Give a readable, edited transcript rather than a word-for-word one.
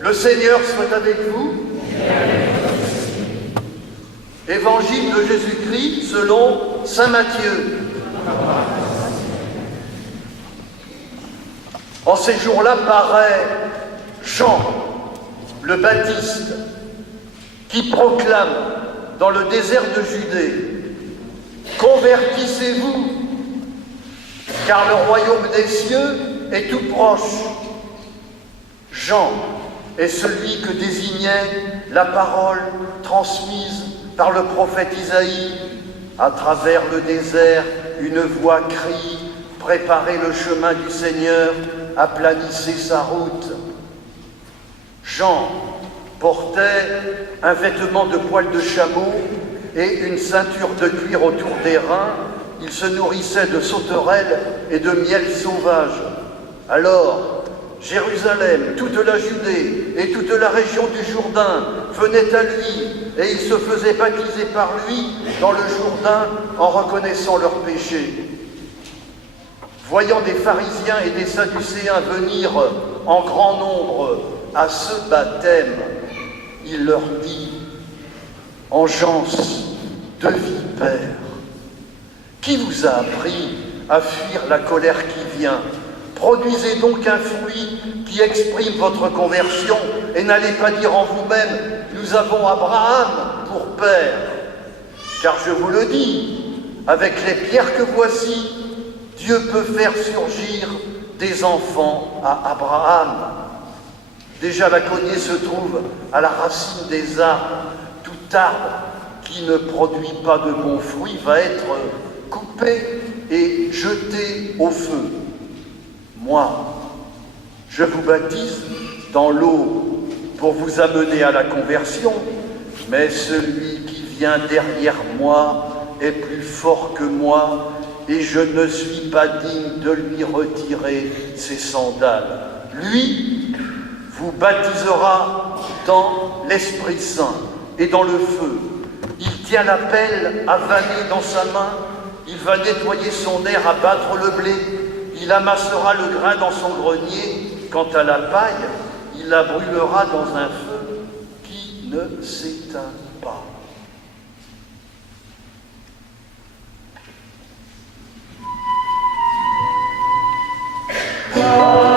Le Seigneur soit avec vous. Évangile de Jésus-Christ selon saint Matthieu. En ces jours-là paraît Jean, le Baptiste, qui proclame dans le désert de Judée: convertissez-vous, car le royaume des cieux est tout proche. Jean est celui que désignait la parole transmise par le prophète Isaïe. À travers le désert, une voix crie: préparez le chemin du Seigneur, aplanissez sa route. Jean portait un vêtement de poil de chameau et une ceinture de cuir autour des reins. Il se nourrissait de sauterelles et de miel sauvage. Alors, Jérusalem, toute la Judée et toute la région du Jourdain venaient à lui, et ils se faisaient baptiser par lui dans le Jourdain en reconnaissant leurs péchés. Voyant des pharisiens et des sadducéens venir en grand nombre à ce baptême, il leur dit: engeance de vipères, qui vous a appris à fuir la colère qui vient? Produisez donc un fruit qui exprime votre conversion, et n'allez pas dire en vous-même: nous avons Abraham pour père. Car je vous le dis, avec les pierres que voici, Dieu peut faire surgir des enfants à Abraham. Déjà la cognée se trouve à la racine des arbres. Tout arbre qui ne produit pas de bons fruits va être coupé et jeté au feu. Moi, je vous baptise dans l'eau pour vous amener à la conversion, mais celui qui vient derrière moi est plus fort que moi, et je ne suis pas digne de lui retirer ses sandales. Lui vous baptisera dans l'Esprit Saint et dans le feu. Il tient la pelle avalée dans sa main, il va nettoyer son aire, abattre le blé, il amassera le grain dans son grenier. Quant à la paille, il la brûlera dans un feu qui ne s'éteint pas. Oh.